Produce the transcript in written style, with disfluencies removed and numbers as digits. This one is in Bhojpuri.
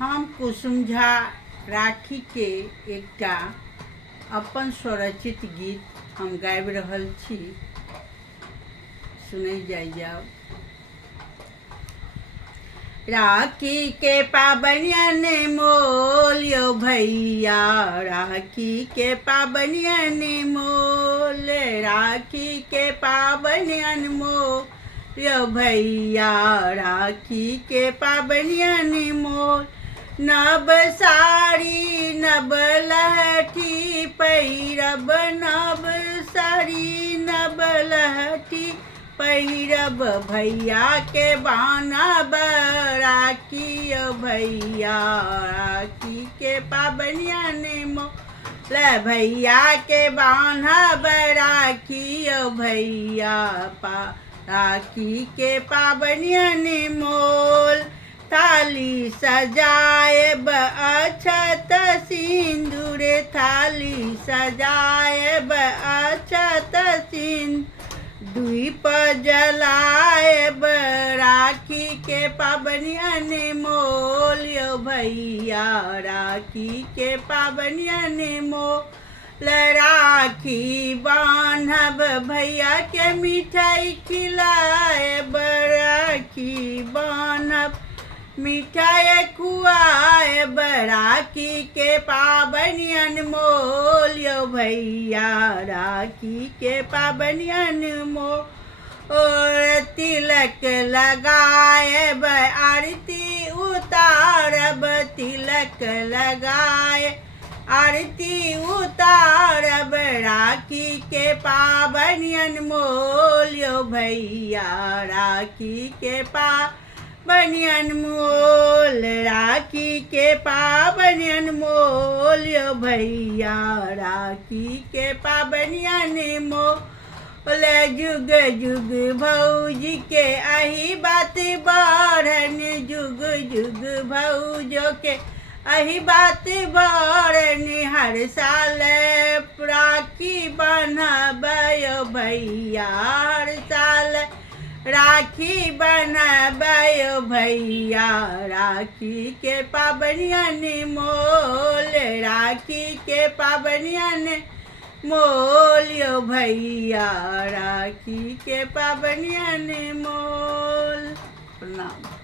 हम कुसुम झा राखी के एकटा अपन स्वरचित गीत हम गाबि रहल छी। सुनै जाओ। राखी के पाबनियन मोल यो भैया, राखी के पाबनियन मोल, राखी के पाबनियन मोल यो भैया, राखी के पाबनियन मोल। नब साड़ी नब लहठी पहिरब, नब साड़ी नब लहठी पहिरब, भैया के बान्हब राखी यो भैया, राखी के पाबनियन मोल, भैया के बान्हब राखी यो भैया, राखी के पाबनियन मोल। थाली सजाएब अक्षत सिंदूर, थाली सजाएब अक्षत सिंदूर, दीप जलाएब राखी के पाबनियन मोल यो भैया, राखी के पाबनियन मोल। राखी बान्हब भैया के मिठाई खिलाएब, राखी बान्हब मिठाई खुआएब, राखी के पाबनियन मोल यो भैया, राखी के पाबनियन मोल। और तिलक लगाएब आरती उतारब, तिलक लगाए आरती उतारब, राखी के पाबनियन मोल यो भैया, राखी के पाबनियन मोल, राखी के पाबनियन मोल यो भैया, राखी के पाबनियन मोल। जुग जुग भौजी के अही बात बढ़न, जुग जुग भौजो के अही बात बढ़न, हर साल राखी बान्हब यो भैया, हर साल राखी बान्हब यो भैया, राखी के पाबनियन मोल, राखी के पाबनियन मोल यो भैया, राखी के पाबनियन मोल। प्रणाम।